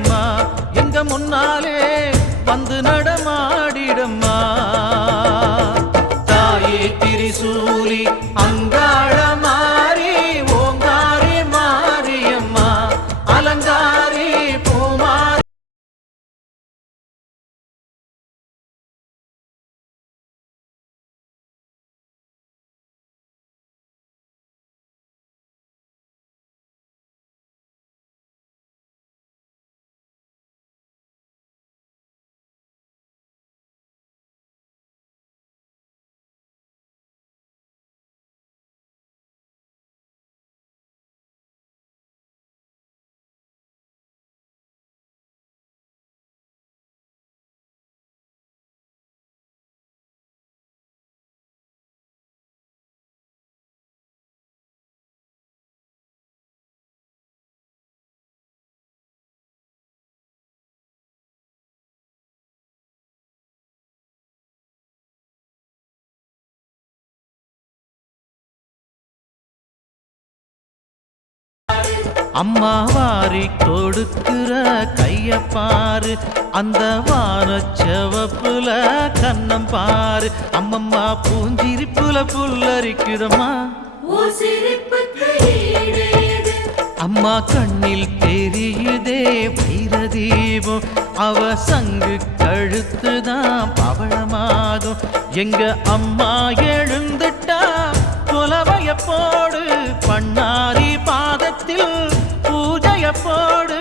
தேடிடம்மா எங்க முன்னாலே வந்து நடமாடிடம்மா தாயே திரிசூலி அங்காள மாறி ஓங்காரி மாரியம்மா அலங்காரி பூமாரி அம்மா வாரி கொடுக்கிற கைய பாரு அந்த வானச்சவப்புல கண்ணம் பாரு அம்மம்மா பூஞ்சிரிப்புல புல்லரிக்குதம்மா அம்மா கண்ணில் தெரியுதே வைரதீபம் அவ சங்கு கழுத்துதான் பவளமாகும் எங்க அம்மா எழுந்துட்டா குலவைய போடு பண்ணாரி பாதத்தில் பூஜைய போடு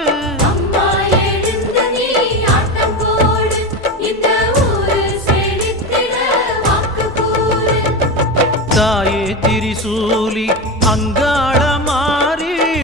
தாயே திரிசூலி அங்கா